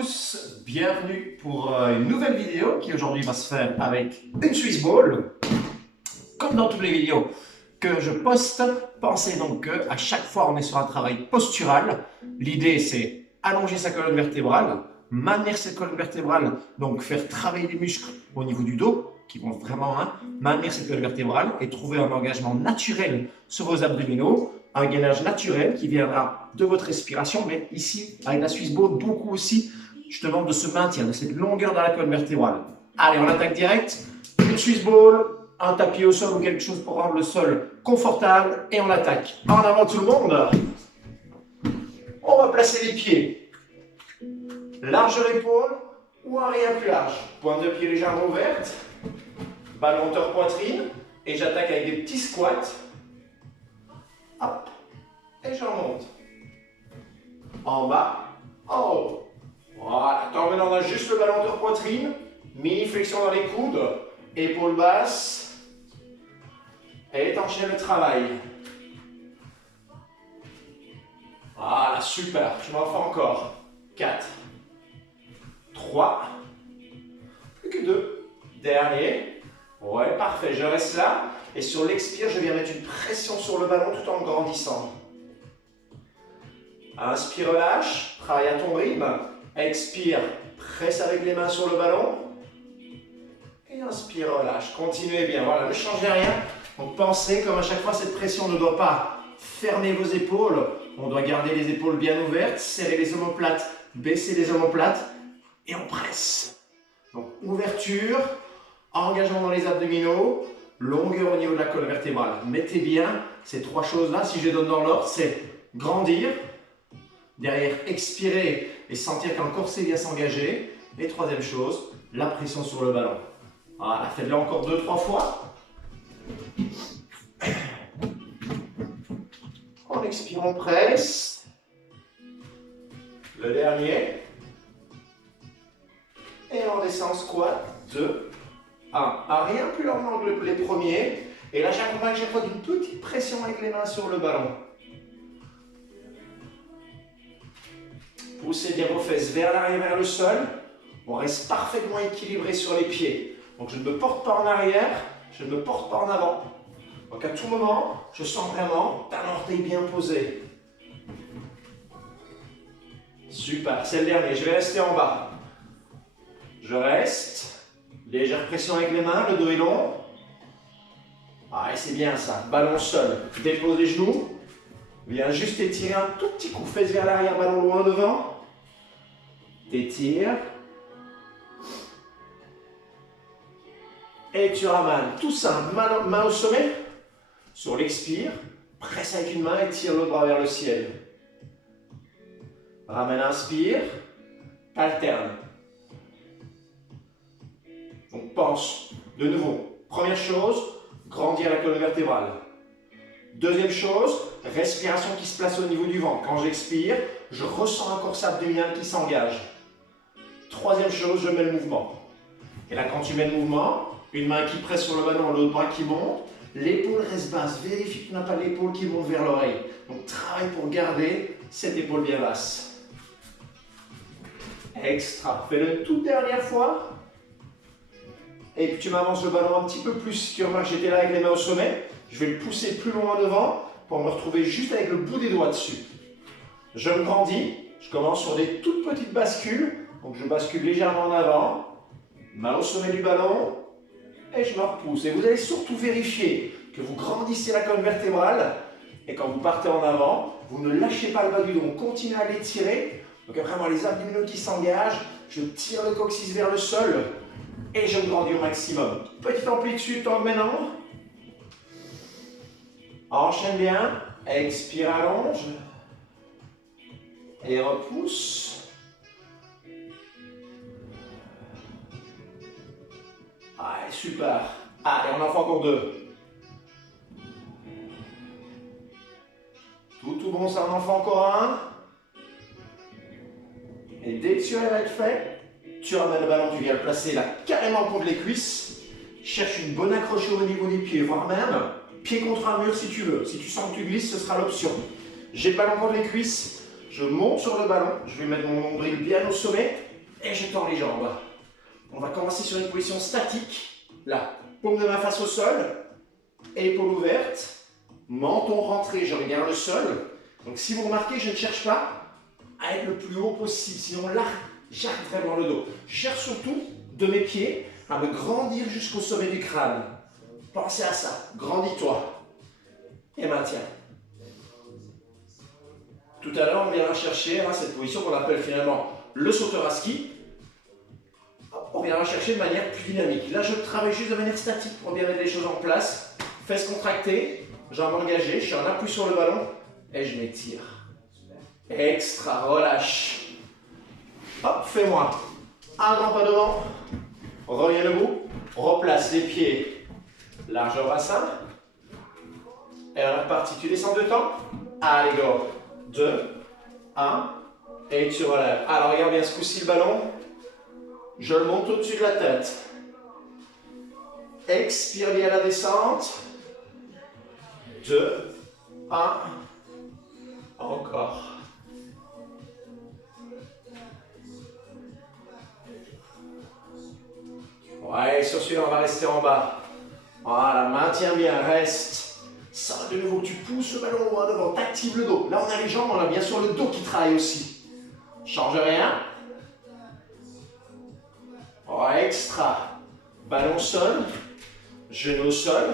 tous, bienvenue pour une nouvelle vidéo qui aujourd'hui va se faire avec une Swiss Ball. Comme dans toutes les vidéos que je poste, pensez donc qu'à chaque fois on est sur un travail postural. L'idée c'est allonger sa colonne vertébrale, maintenir cette colonne vertébrale, donc faire travailler les muscles au niveau du dos qui vont vraiment maintenir cette colonne vertébrale et trouver un engagement naturel sur vos abdominaux, un gainage naturel qui viendra de votre respiration, mais ici, avec la Swiss Ball, beaucoup aussi, je demande de se maintenir, de cette longueur dans la colonne vertébrale. Allez, on attaque direct, une Swiss Ball, un tapis au sol ou quelque chose pour rendre le sol confortable, et on attaque. En avant tout le monde. On va placer les pieds. Largeur épaule ou un rien plus large. Pointe de pied légèrement ouverte. Ballon hauteur poitrine. Et j'attaque avec des petits squats. Hop. Et je remonte. En bas. En haut. Voilà. Attends, maintenant on a juste le ballon hauteur poitrine. Mini flexion dans les coudes. Épaules basses. Et t'enchaînes le travail. Voilà, super. Je m'en fais encore. 4. 3. Plus que 2. Dernier. Ouais, parfait. Je reste là. Et sur l'expire, je viens mettre une pression sur le ballon tout en grandissant. Inspire, relâche. Travaille à ton rythme. Expire. Presse avec les mains sur le ballon. Et inspire, relâche. Continuez bien. Voilà, ne changez rien. Donc pensez comme à chaque fois, cette pression ne doit pas fermer vos épaules. On doit garder les épaules bien ouvertes, serrer les omoplates, baisser les omoplates et on presse. Donc ouverture, engagement dans les abdominaux, longueur au niveau de la colonne vertébrale. Mettez bien ces trois choses-là. Si je les donne dans l'ordre, c'est grandir, derrière expirer et sentir qu'un corset vient s'engager. Et troisième chose, la pression sur le ballon. Voilà, faites-le encore 2-3 fois. On expire, on presse. Le dernier. Et on descend squat. 2, 1. À rien plus lentement que les premiers. Et là, j'accompagne chaque fois d'une petite pression avec les mains sur le ballon. Poussez bien vos fesses vers l'arrière, vers le sol. On reste parfaitement équilibré sur les pieds. Donc je ne me porte pas en arrière, je ne me porte pas en avant. Donc à tout moment, je sens vraiment un orteil bien posé. Super, c'est le dernier. Je vais rester en bas. Je reste. Légère pression avec les mains, le dos est long. Ah, et c'est bien ça. Ballon sol. Dépose les genoux. Viens juste étirer un tout petit coup. Fesses vers l'arrière, ballon loin devant. T'étires. Et tu ramènes. Tout simple. Main au sommet. Sur l'expire, presse avec une main et tire le bras vers le ciel. Ramène, inspire, alterne. Donc pense, de nouveau, première chose, grandir la colonne vertébrale. Deuxième chose, respiration qui se place au niveau du ventre. Quand j'expire, je ressens un corset abdominal qui s'engage. Troisième chose, je mets le mouvement. Et là, quand tu mets le mouvement, une main qui presse sur le ballon, l'autre bras qui monte. L'épaule reste basse, vérifie que tu n'as pas l'épaule qui monte vers l'oreille. Donc travaille pour garder cette épaule bien basse. Extra. Fais-le une toute dernière fois. Et puis tu m'avances le ballon un petit peu plus. Tu remarques, j'étais là avec les mains au sommet. Je vais le pousser plus loin devant pour me retrouver juste avec le bout des doigts dessus. Je me grandis. Je commence sur des toutes petites bascules. Donc je bascule légèrement en avant. Main au sommet du ballon. Et je me repousse. Et vous allez surtout vérifier que vous grandissez la colonne vertébrale. Et quand vous partez en avant, vous ne lâchez pas le bas du dos. On continue à l'étirer. Donc après avoir les abdominaux qui s'engagent, je tire le coccyx vers le sol. Et je me grandis au maximum. Petite amplitude, tant maintenant. Enchaîne bien. Expire, allonge. Et repousse. Allez, super. Allez, on en fait encore 2. Tout bon, ça on en fait encore un. Et dès que tu vas être fait, tu ramènes le ballon, tu viens le placer là carrément contre les cuisses. Cherche une bonne accroche au niveau des pieds, voire même pied contre un mur si tu veux. Si tu sens que tu glisses, ce sera l'option. J'ai le ballon contre les cuisses, je monte sur le ballon, je vais mettre mon nombril bien au sommet et je tends les jambes. On va commencer sur une position statique. Là, paume de main face au sol, épaules ouvertes, menton rentré, je regarde le sol. Donc si vous remarquez, je ne cherche pas à être le plus haut possible, sinon là, j'arrive vraiment le dos. Je cherche surtout de mes pieds à me grandir jusqu'au sommet du crâne. Pensez à ça, grandis-toi. Et maintiens. Tout à l'heure, on viendra chercher cette position qu'on appelle finalement le sauteur à ski. On viendra chercher de manière plus dynamique. Là, je travaille juste de manière statique pour bien mettre les choses en place. Fesses contractées, jambes engagées, je suis en appui sur le ballon et je m'étire. Extra, relâche. Hop, fais-moi un grand pas devant. Reviens debout. Replace les pieds. Largeur bassin. Et on est reparti. Tu descends de temps. Allez, go. 2, 1. Et tu relèves. Alors, regarde bien ce coup-ci le ballon. Je le monte au-dessus de la tête. Expire bien la descente. 2, 1. Encore. Ouais, sur celui-là, on va rester en bas. Voilà, maintiens bien, reste. Ça, de nouveau, tu pousses le ballon loin devant, t'actives le dos. Là, on a les jambes, on a bien sûr le dos qui travaille aussi. Change rien. Ouais, extra. Ballon au sol, genou au sol.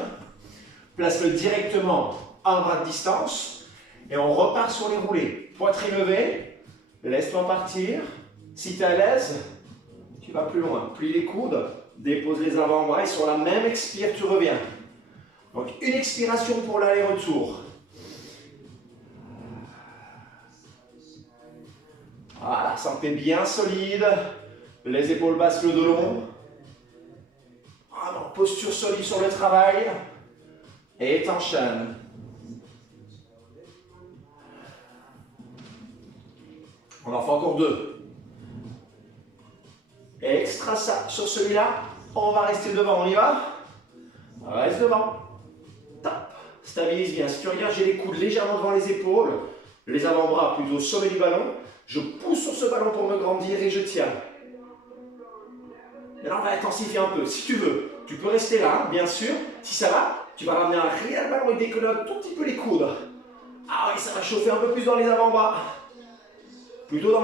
Place-le directement à un bras de distance. Et on repart sur les roulés. Poitrine levée, laisse-toi partir. Si tu es à l'aise, tu vas plus loin. Plie les coudes, dépose les avant-bras et sur la même expire, tu reviens. Donc une expiration pour l'aller-retour. Voilà, sentez bien solide. Les épaules basses, le dos long. Vraiment, posture solide sur le travail. Et t'enchaînes. On en fait encore 2. Extra ça. Sur celui-là, on va rester devant. On y va? Reste devant. Top. Stabilise bien. Si tu regardes, j'ai les coudes légèrement devant les épaules. Les avant-bras plutôt au sommet du ballon. Je pousse sur ce ballon pour me grandir et je tiens. Maintenant, on va intensifier un peu. Si tu veux, tu peux rester là, bien sûr. Si ça va, tu vas ramener un réel ballon et décoller un tout petit peu les coudes. Ah oui, ça va chauffer un peu plus dans les avant-bras. Plutôt dans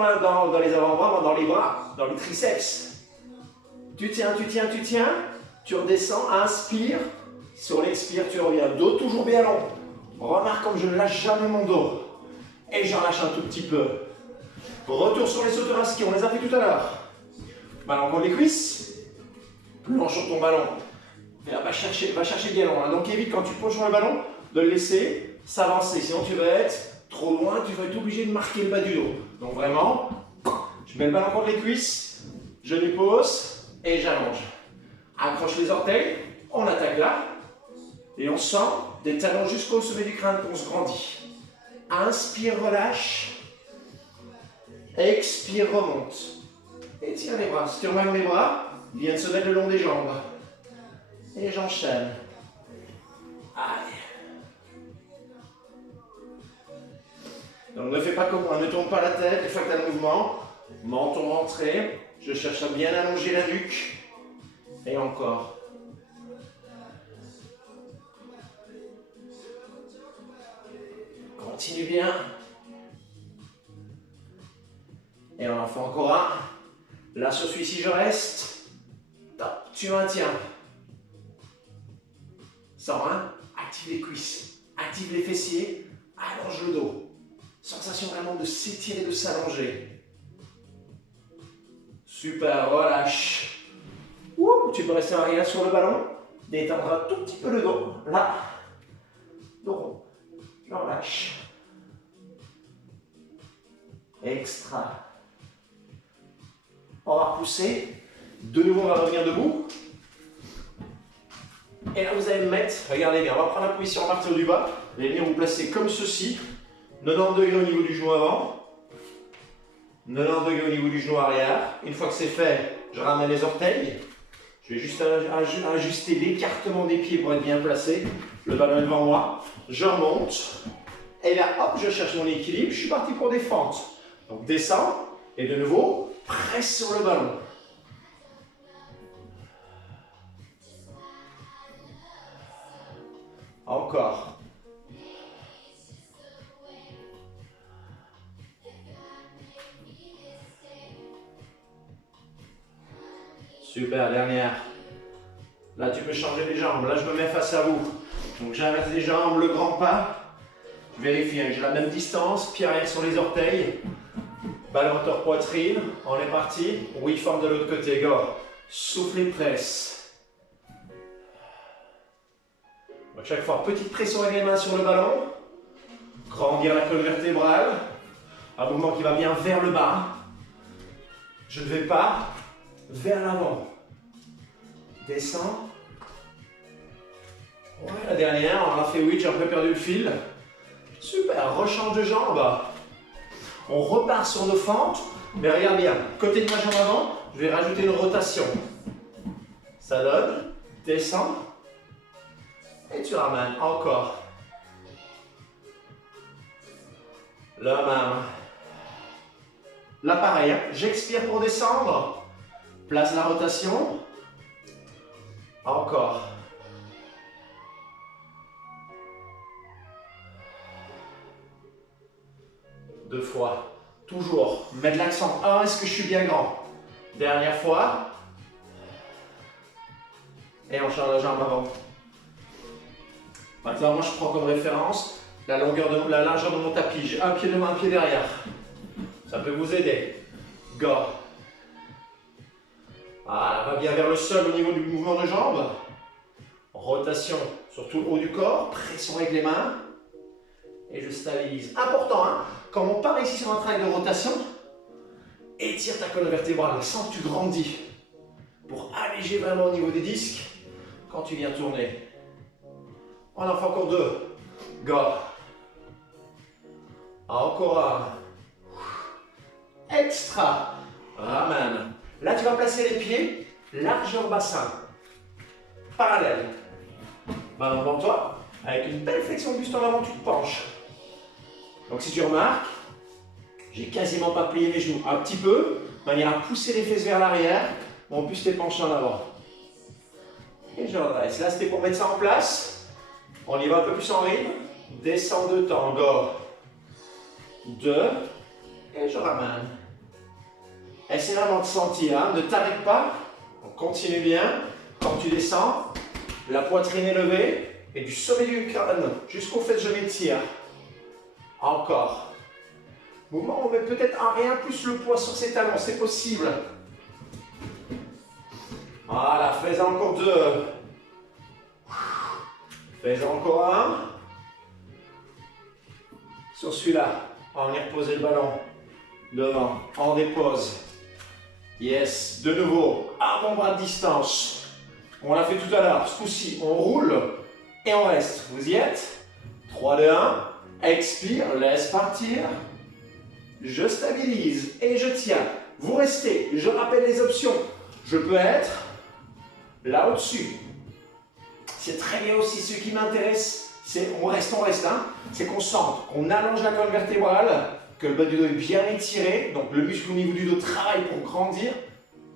les avant-bras, dans les bras, dans les triceps. Tu tiens, tu tiens, tu tiens. Tu redescends, inspire. Sur l'expire, tu reviens. Dos toujours bien long. Remarque comme je ne lâche jamais mon dos. Et j'en lâche un tout petit peu. Retour sur les sauteurs à ski, on les a fait tout à l'heure. Ballon contre les cuisses. Planche sur ton ballon. Et là, va chercher bien loin. Donc évite quand tu poses sur le ballon de le laisser s'avancer. Sinon tu vas être trop loin, tu vas être obligé de marquer le bas du dos. Donc vraiment, je mets le ballon contre les cuisses, je lui pose et j'allonge. Accroche les orteils, on attaque là. Et on sent des talons jusqu'au sommet du crâne qu'on se grandit. Inspire, relâche. Expire, remonte. Et tire les bras. Si tu remets les bras, ils viennent se mettre le long des jambes. Et j'enchaîne. Allez. Donc ne fais pas comme moi, ne tourne pas la tête, une fois que tu as le mouvement. Menton rentré. Je cherche à bien allonger la nuque. Et encore. Continue bien. Et on en fait encore un. Là, sur celui-ci, je reste. Top, tu maintiens. Sors un. Active les cuisses. Active les fessiers. Allonge le dos. Sensation vraiment de s'étirer, de s'allonger. Super, relâche. Ouh, tu peux rester en arrière sur le ballon. Détendre un tout petit peu le dos. Là. Dos rond. Je relâche. Extra. On va repousser. De nouveau, on va revenir debout. Et là, vous allez me mettre, regardez bien, on va prendre la position à partir du bas. Vous allez venir vous placer comme ceci. 90 degrés au niveau du genou avant. 90 degrés au niveau du genou arrière. Une fois que c'est fait, je ramène les orteils. Je vais juste ajuster l'écartement des pieds pour être bien placé. Le ballon est devant moi. Je remonte. Et là, hop, je cherche mon équilibre. Je suis parti pour des fentes. Donc, descends. Et de nouveau, presse sur le ballon. Encore. Super, dernière. Là, tu peux changer les jambes. Là, je me mets face à vous. Donc, j'inverse les jambes, le grand pas. Je vérifie, hein, j'ai la même distance. Pied arrière sur les orteils. Ballon hauteur poitrine. On est parti. Oui, forme de l'autre côté. Go. Souffle et presse. À chaque fois, petite pression avec les mains sur le ballon. Grandir la colonne vertébrale. Un mouvement qui va bien vers le bas. Je ne vais pas vers l'avant. Descends. Ouais, la dernière, on a fait 8, j'ai un peu perdu le fil. Super, rechange de jambes. On repart sur nos fentes, mais regarde bien, côté de ma jambe avant, je vais rajouter une rotation. Ça donne, descends, et tu ramènes, encore. Le même. Là pareil, hein. J'expire pour descendre, place la rotation, encore. Deux fois. Toujours. Mettre l'accent. Ah, est-ce que je suis bien grand? Dernière fois. Et on change la jambe avant. Maintenant, moi, je prends comme référence la largeur de mon tapis. J'ai un pied devant, un pied derrière. Ça peut vous aider. Go. Voilà, va bien vers le sol au niveau du mouvement de jambes. Rotation sur tout le haut du corps. Pression avec les mains. Et je stabilise. Important, hein? Quand on part ici sur un travail de rotation, étire ta colonne vertébrale, sens que tu grandis pour alléger vraiment au niveau des disques quand tu viens tourner. On en fait encore deux. Go. Encore un. Extra. Ramène. Là, tu vas placer les pieds, largeur bassin. Parallèle. Ballon devant toi, avec une belle flexion de buste en avant, tu te penches. Donc si tu remarques, j'ai quasiment pas plié mes genoux. Un petit peu, de manière à pousser les fesses vers l'arrière, mon buste est penché en avant. Et je redresse. Là, c'était pour mettre ça en place. On y va un peu plus en rythme. Descends de temps, go. 2. Et je ramène. Essaie vraiment de sentir, hein. Ne t'arrête pas. On continue bien. Quand tu descends, la poitrine est levée. Et du sommet du crâne jusqu'au fait, je m'étire. Encore. Mouvement, on met peut-être un rien plus le poids sur ses talons, c'est possible. Voilà, fais-en encore 2. Fais-en encore un. Sur celui-là, on y repose le ballon. Devant, on dépose. Yes, de nouveau, un bon bras de distance. On l'a fait tout à l'heure, ce coup-ci, on roule et on reste. Vous y êtes? 3, 2, 1. Expire, laisse partir. Je stabilise et je tiens. Vous restez. Je rappelle les options. Je peux être là au-dessus. C'est très bien aussi. Ce qui m'intéresse, c'est on reste, hein. C'est qu'on sente, qu'on allonge la colonne vertébrale, que le bas du dos est bien étiré. Donc le muscle au niveau du dos travaille pour grandir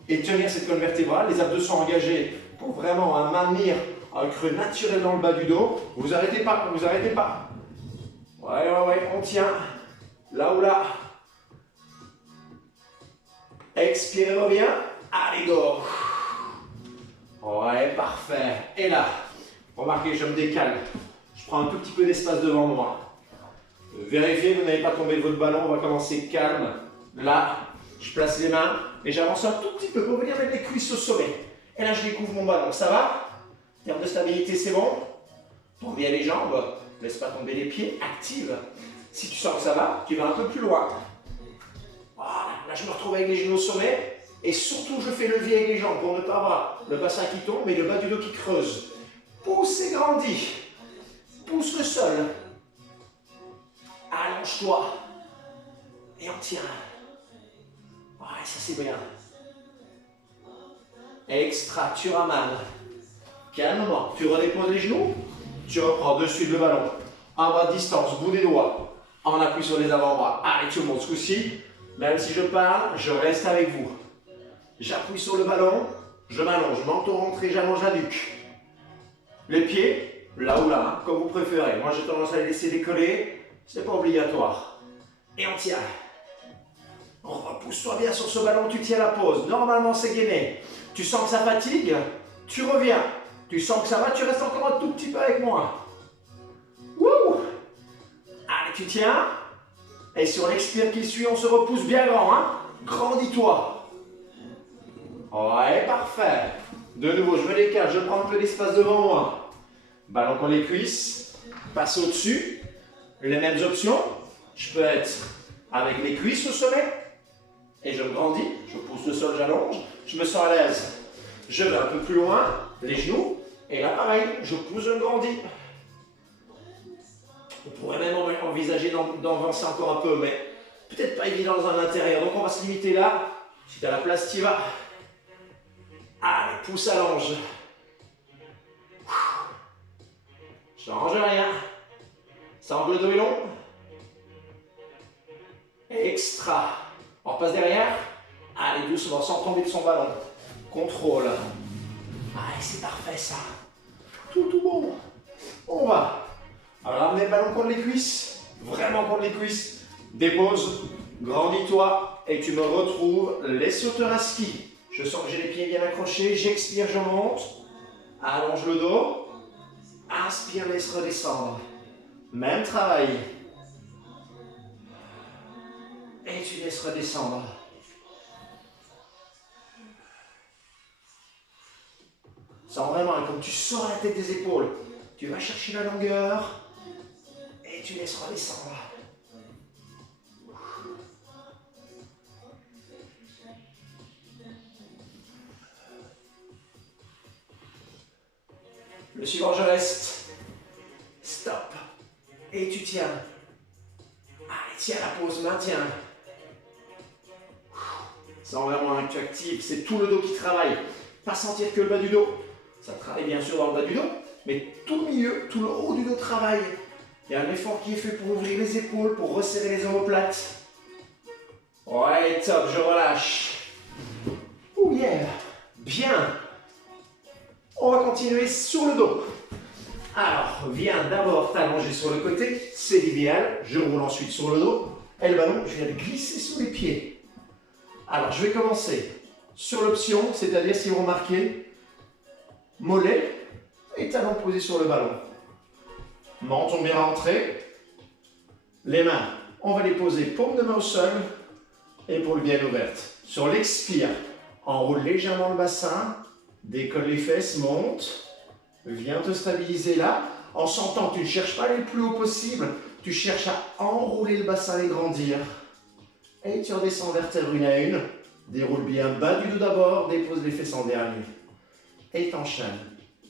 et tenir cette colonne vertébrale. Les abdos sont engagés pour vraiment maintenir un creux naturel dans le bas du dos. Vous arrêtez pas, vous arrêtez pas. Ouais, on tient. Là ou là. Expirez, reviens. Allez, go. Ouais, parfait. Et là, remarquez, je me décale. Je prends un tout petit peu d'espace devant moi. Vérifiez que vous n'avez pas tombé de votre ballon. On va commencer calme. Là, je place les mains et j'avance un tout petit peu pour venir mettre les cuisses au sommet. Et là, je découvre mon ballon. Ça va? En termes de stabilité, c'est bon? Tourne bien les jambes. Laisse pas tomber les pieds, active. Si tu sens que ça va, tu vas un peu plus loin. Voilà, là je me retrouve avec les genoux au sommet. Et surtout, je fais levier avec les jambes pour ne pas avoir le bassin qui tombe, mais le bas du dos qui creuse. Pousse et grandis. Pousse le sol. Allonge-toi. Et on tient. Ouais, ça c'est bien. Extra, tu ramènes. Calmement, tu redéposes les genoux. Tu reprends dessus le ballon, un bras de distance, bout des doigts, on appuie sur les avant-bras. Allez, tout le monde, ce coup-ci, Même si je parle, je reste avec vous. J'appuie sur le ballon, je m'allonge, menton rentré, j'allonge la nuque. Les pieds, là ou là, hein, comme vous préférez. Moi, j'ai tendance à les laisser décoller, c'est pas obligatoire. Et on tient. Repousse-toi bien sur ce ballon, tu tiens la pause. Normalement, c'est gainé. Tu sens que ça fatigue, tu reviens. Tu sens que ça va, tu restes encore un tout petit peu avec moi. Wouh! Allez, tu tiens. Et sur l'expire qui suit, on se repousse bien grand. Hein? Grandis-toi. Ouais, parfait. De nouveau, je me décale, je prends un peu d'espace devant moi. Ballon contre les cuisses. Passe au-dessus. Les mêmes options. Je peux être avec les cuisses au sommet. Et je me grandis. Je pousse le sol, j'allonge. Je me sens à l'aise. Je vais un peu plus loin. Les genoux. Et là, pareil, je pousse, je me grandis. On pourrait même envisager d'avancer encore un peu, mais peut-être pas évident dans un intérieur. Donc on va se limiter là. Si tu as la place, tu y vas. Allez, pouce allonge. Change rien. Sangle de long. Extra. On repasse derrière. Allez, doucement, sans tomber de son ballon. Contrôle. Allez, c'est parfait ça. Tout bon. On va. Alors, ramener le ballon contre les cuisses. Vraiment contre les cuisses. Dépose. Grandis-toi. Et tu me retrouves les sauteurs à ski. Je sens que j'ai les pieds bien accrochés. J'expire, je monte. Allonge le dos. Inspire, laisse redescendre. Même travail. Et tu laisses redescendre. Sens vraiment, comme tu sors la tête des épaules, tu vas chercher la longueur et tu laisses redescendre. Le suivant, je reste. Stop. Et tu tiens. Allez, tiens la pause, maintiens. Sens vraiment que tu actives, c'est tout le dos qui travaille. Pas sentir que le bas du dos. Ça travaille bien sûr dans le bas du dos, mais tout le milieu, tout le haut du dos travaille. Il y a un effort qui est fait pour ouvrir les épaules, pour resserrer les omoplates. Ouais, top, je relâche. Oh yeah, bien. On va continuer sur le dos. Alors, viens d'abord t'allonger sur le côté, c'est l'idéal. Je roule ensuite sur le dos. Et le ballon, je viens de glisser sous les pieds. Alors, je vais commencer sur l'option, c'est-à-dire si vous remarquez, mollet et talon posés sur le ballon. Menton bien rentré. Les mains, on va les poser paume de main au sol, épaules bien ouvertes. Sur l'expire, enroule légèrement le bassin, décolle les fesses, monte. Viens te stabiliser là, en sentant que tu ne cherches pas à aller le plus haut possible, tu cherches à enrouler le bassin et grandir. Et tu redescends vertèbre une à une. Déroule bien bas du dos d'abord, dépose les fesses en dernier. Et t'enchaînes.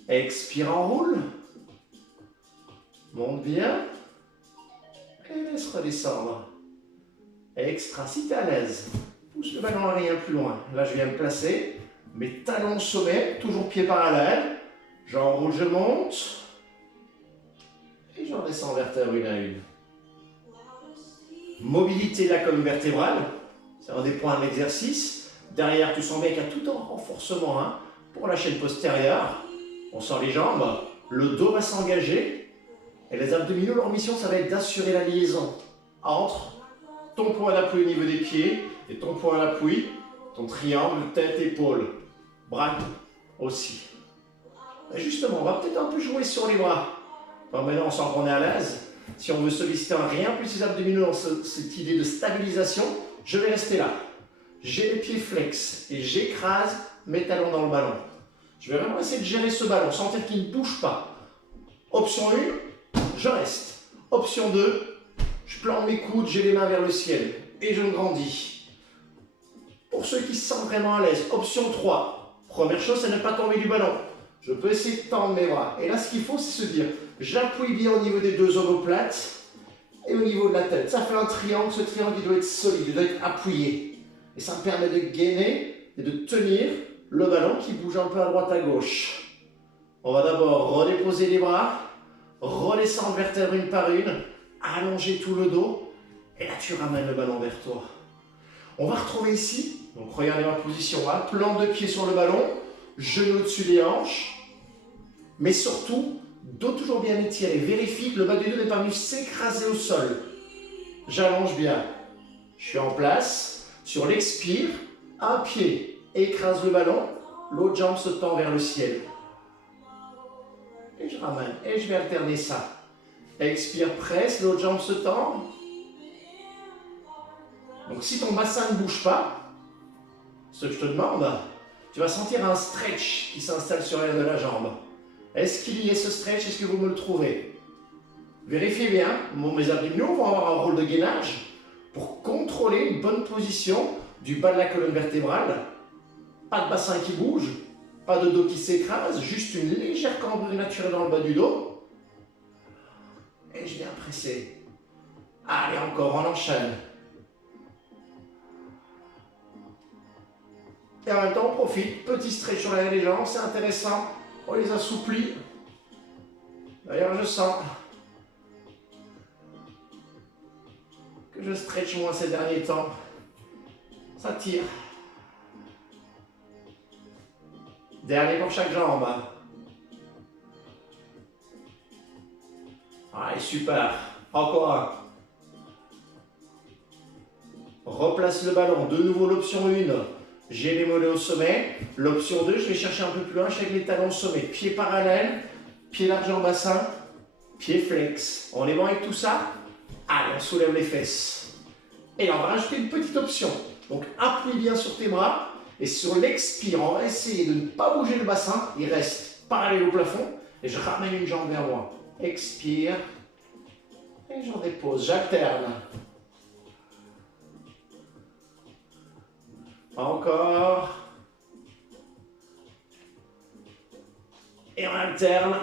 Expire, enroule. Monte bien. Et laisse redescendre. Extra, si tu es à l'aise. Pousse le ballon à rien plus loin. Là, je viens me placer. Mes talons au sommet, toujours pieds parallèles. J'enroule, je monte. Et je redescends vertèbre une à une. Mobilité de la colonne vertébrale. C'est un des points de l'exercice. Derrière, tu sens bien qu'il y a tout un renforcement pour la chaîne postérieure. On sent les jambes. Le dos va s'engager. Et les abdominaux, leur mission, ça va être d'assurer la liaison entre ton point d'appui au niveau des pieds et ton point d'appui, ton triangle tête-épaule. Bras aussi. Et justement, on va peut-être un peu jouer sur les bras. Alors maintenant, on sent qu'on est à l'aise. Si on veut solliciter un rien plus les abdominaux dans cette idée de stabilisation, je vais rester là. J'ai les pieds flex et j'écrase mes talons dans le ballon. Je vais vraiment essayer de gérer ce ballon, sentir qu'il ne bouge pas. Option 1, je reste. Option 2, je plante mes coudes, j'ai les mains vers le ciel et je me grandis. Pour ceux qui se sentent vraiment à l'aise, option 3, première chose, c'est ne pas tomber du ballon. Je peux essayer de tendre mes bras. Et là, ce qu'il faut, c'est se dire, j'appuie bien au niveau des deux omoplates et au niveau de la tête. Ça fait un triangle. Ce triangle, il doit être solide, il doit être appuyé. Et ça me permet de gainer et de tenir le ballon qui bouge un peu à droite à gauche. On va d'abord redéposer les bras, redescendre vertèbre une par une, allonger tout le dos. Et là, tu ramènes le ballon vers toi. On va retrouver ici, donc regardez ma position, hein, plante de pied sur le ballon, genou au-dessus des hanches, mais surtout, dos toujours bien étiré. Vérifie que le bas du dos n'est pas venu s'écraser au sol. J'allonge bien. Je suis en place. Sur l'expire, un pied écrase le ballon, l'autre jambe se tend vers le ciel. Et je ramène. Et je vais alterner ça. Expire, presse, l'autre jambe se tend. Donc si ton bassin ne bouge pas, ce que je te demande, tu vas sentir un stretch qui s'installe sur l'aile de la jambe. Est-ce qu'il y a ce stretch? Est-ce que vous me le trouvez? Vérifiez bien. Mes abdominaux vont avoir un rôle de gainage pour contrôler une bonne position du bas de la colonne vertébrale. Pas de bassin qui bouge, pas de dos qui s'écrase, juste une légère cambrure naturelle dans le bas du dos. Et je viens presser. Allez, encore, on enchaîne. Et en même temps, on profite. Petit stretch sur l'arrière des jambes, c'est intéressant. On les assouplit. D'ailleurs, je sens que je stretch moins ces derniers temps. Ça tire. Dernier pour chaque jambe. Allez, super. Encore un. Replace le ballon. De nouveau, l'option 1. J'ai les mollets au sommet. L'option 2, je vais chercher un peu plus loin. Je suis avec les talons au sommet. Pied parallèle, pied large en bassin, pied flex. On est bon avec tout ça? Allez, on soulève les fesses. Et on va rajouter une petite option. Donc, appuie bien sur tes bras. Et sur l'expire, on va essayer de ne pas bouger le bassin. Il reste parallèle au plafond. Et je ramène une jambe vers moi. Expire. Et j'en dépose. J'alterne. Encore. Et on alterne.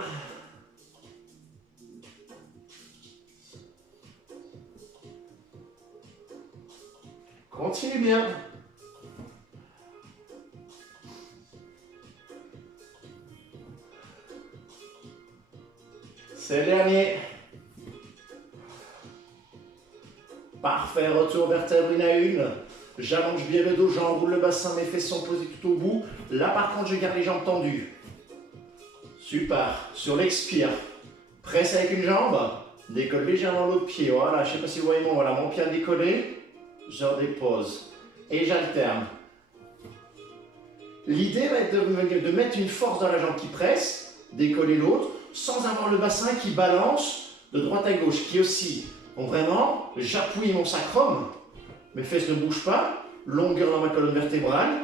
Continue bien. C'est le dernier. Parfait, retour vertèbre une à une. J'allonge bien le dos, j'enroule le bassin, mes fesses sont posées tout au bout. Là par contre, je garde les jambes tendues. Super. Sur l'expire, presse avec une jambe, décolle légèrement l'autre pied. Voilà, je ne sais pas si vous voyez mon pied a décollé. Je redépose. Et j'alterne. L'idée va être de mettre une force dans la jambe qui presse, décoller l'autre, sans avoir le bassin qui balance de droite à gauche, qui oscille. Donc vraiment, j'appuie mon sacrum, mes fesses ne bougent pas, longueur dans ma colonne vertébrale,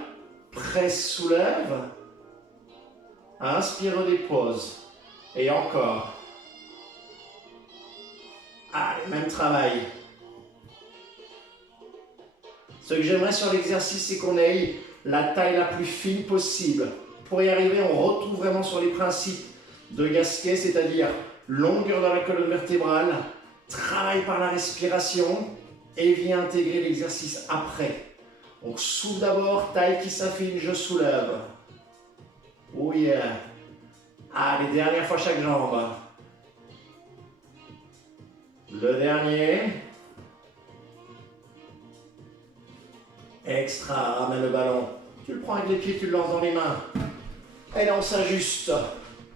presse, soulève, inspire, redépose, et encore. Allez, même travail. Ce que j'aimerais sur l'exercice, c'est qu'on ait la taille la plus fine possible. Pour y arriver, on retrouve vraiment sur les principes de Gasquet, c'est-à-dire longueur dans la colonne vertébrale, travail par la respiration et viens intégrer l'exercice après. Donc souffle d'abord, taille qui s'affine, je soulève. Oh yeah. Allez, dernière fois chaque jambe. Le dernier. Extra, ramène le ballon. Tu le prends avec les pieds, tu le lances dans les mains. Et là, on s'ajuste.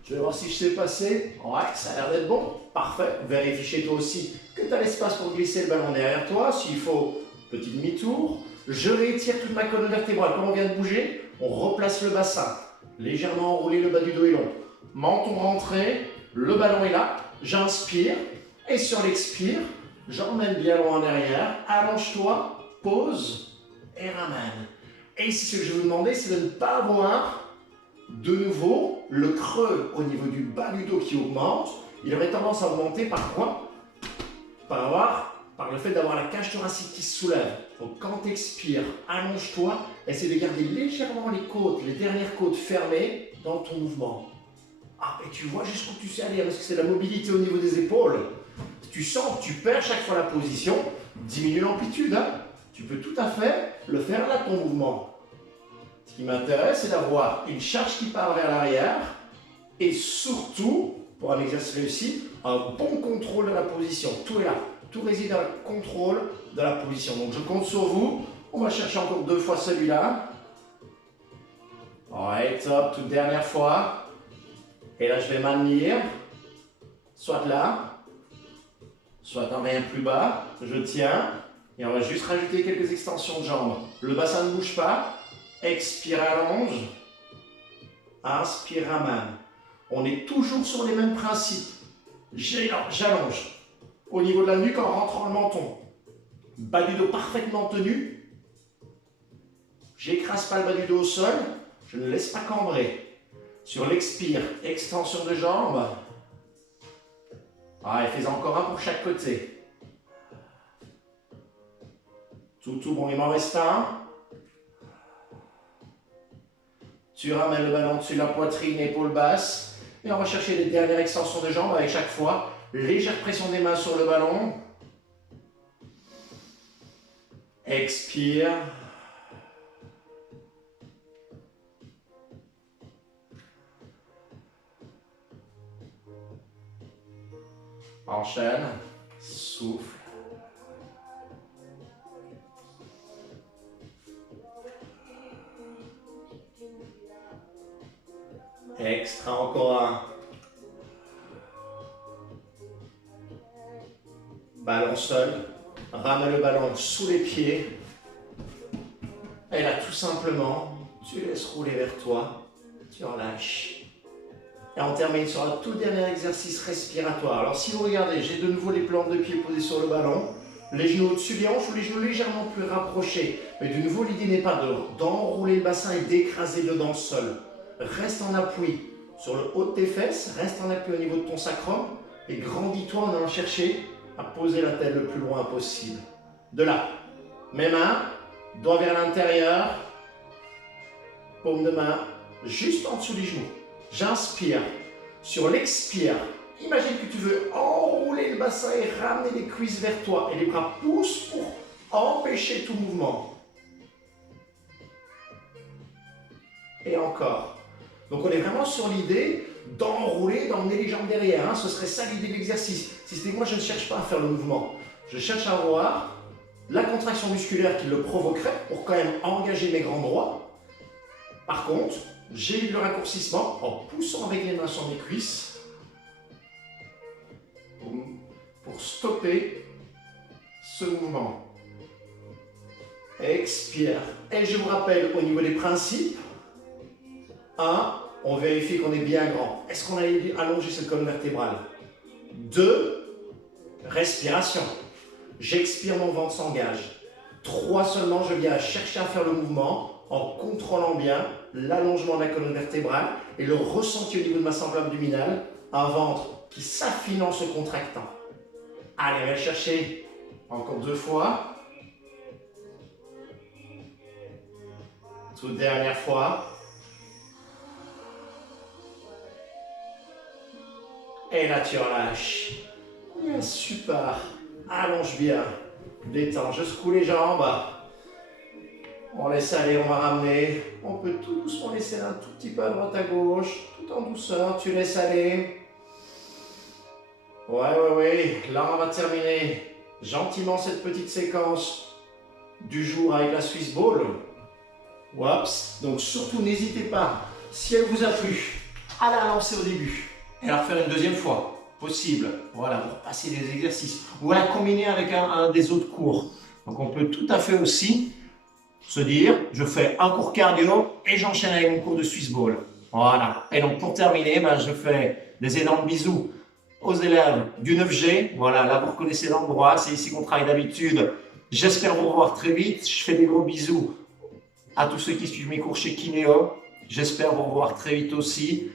Je vais voir si je sais passer. Ouais, ça a l'air d'être bon. Parfait. Vérifie chez toi aussi que tu as l'espace pour glisser le ballon derrière toi. S'il faut, petit demi-tour. Je réétire toute ma colonne vertébrale. Comme on vient de bouger, on replace le bassin. Légèrement enroulé, le bas du dos est long. Menton rentré, le ballon est là. J'inspire. Et sur l'expire, j'emmène bien loin en arrière. Allonge-toi, pose et ramène. Et ici, ce que je vais vous demander, c'est de ne pas avoir de nouveau le creux au niveau du bas du dos qui augmente. Il aurait tendance à augmenter par quoi? Par le fait d'avoir la cage thoracique qui se soulève. Donc quand tu expires, allonge-toi, essaie de garder légèrement les côtes, les dernières côtes fermées dans ton mouvement. Ah, et tu vois jusqu'où tu sais aller, parce que c'est la mobilité au niveau des épaules. Tu sens que tu perds chaque fois la position, diminue l'amplitude. Hein. Tu peux tout à fait le faire là, ton mouvement. Ce qui m'intéresse, c'est d'avoir une charge qui part vers l'arrière et surtout, pour un exercice réussi, un bon contrôle de la position. Tout est là. Tout réside dans le contrôle de la position. Donc, je compte sur vous. On va chercher encore 2 fois celui-là. Ouais, top, toute dernière fois. Et là, je vais maintenir. Soit là, soit un rien plus bas. Je tiens. Et on va juste rajouter quelques extensions de jambes. Le bassin ne bouge pas. Expire, allonge. Inspire, ramène. On est toujours sur les mêmes principes. J'allonge. Au niveau de la nuque en rentrant le menton. Bas du dos parfaitement tenu. J'écrase pas le bas du dos au sol. Je ne laisse pas cambrer. Sur l'expire, extension de jambes. Ah, et fais encore un pour chaque côté. Tout bon, il m'en reste un. Tu ramènes le ballon dessus la poitrine, épaule basse. Et on va chercher les dernières extensions de jambes avec chaque fois. Légère pression des mains sur le ballon. Expire. Enchaîne. Souffle. Extra, encore un. Ballon seul. Ramène le ballon sous les pieds. Et là, tout simplement, tu laisses rouler vers toi. Tu relâches. Et on termine sur un tout dernier exercice respiratoire. Alors, si vous regardez, j'ai de nouveau les plantes de pied posées sur le ballon. Les genoux au-dessus des hanches ou les genoux légèrement plus rapprochés. Mais de nouveau, l'idée n'est pas d'enrouler le bassin et d'écraser dedans le sol. Reste en appui sur le haut de tes fesses, reste en appui au niveau de ton sacrum et grandis-toi en allant chercher à poser la tête le plus loin possible. De là, mes mains, doigts vers l'intérieur, paume de main juste en dessous des genoux. J'inspire. Sur l'expire, imagine que tu veux enrouler le bassin et ramener les cuisses vers toi et les bras poussent pour empêcher tout mouvement. Et encore. Donc on est vraiment sur l'idée d'enrouler, d'emmener les jambes derrière. Hein. Ce serait ça l'idée de l'exercice. Si c'était moi, je ne cherche pas à faire le mouvement. Je cherche à voir la contraction musculaire qui le provoquerait pour quand même engager mes grands droits. Par contre, j'ai eu le raccourcissement en poussant avec les mains sur mes cuisses pour stopper ce mouvement. Expire. Et je vous rappelle au niveau des principes, 1, on vérifie qu'on est bien grand. Est-ce qu'on a allongé cette colonne vertébrale? 2, respiration. J'expire, mon ventre s'engage. 3 seulement, je viens chercher à faire le mouvement en contrôlant bien l'allongement de la colonne vertébrale et le ressenti au niveau de ma sangle abdominale, un ventre qui s'affine en se contractant. Allez, on va chercher encore 2 fois. Toute dernière fois. Et là, tu relâches. Yes, super. Allonge bien. Détends. Je secoue les jambes. On laisse aller, on va ramener. On peut tout doucement laisser un tout petit peu à droite à gauche. Tout en douceur, tu laisses aller. Ouais. Là, on va terminer gentiment cette petite séquence du jour avec la Swiss Ball. Oups. Donc surtout, n'hésitez pas, si elle vous a plu, à la lancer au début. Et à la refaire une deuxième fois, possible. Voilà, pour passer des exercices. Ou à la combiner avec un des autres cours. Donc on peut tout à fait aussi se dire, je fais un cours cardio et j'enchaîne avec mon cours de Swiss Ball. Voilà. Et donc pour terminer, je fais des énormes bisous aux élèves du 9G. Voilà, là vous reconnaissez l'endroit, c'est ici qu'on travaille d'habitude. J'espère vous revoir très vite. Je fais des gros bisous à tous ceux qui suivent mes cours chez Kineo. J'espère vous revoir très vite aussi.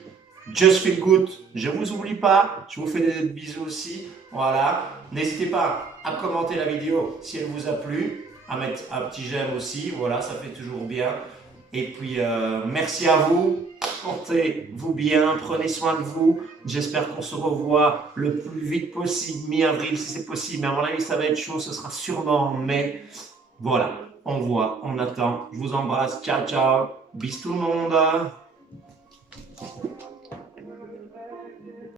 Just feel good, je ne vous oublie pas, je vous fais des bisous aussi. Voilà, n'hésitez pas à commenter la vidéo si elle vous a plu, à mettre un petit j'aime aussi, voilà, ça fait toujours bien. Et puis, merci à vous, portez-vous bien, prenez soin de vous. J'espère qu'on se revoit le plus vite possible, mi-avril si c'est possible. Mais à mon avis, ça va être chaud, ce sera sûrement en mai. Voilà, on voit, on attend. Je vous embrasse, ciao, ciao, bis tout le monde.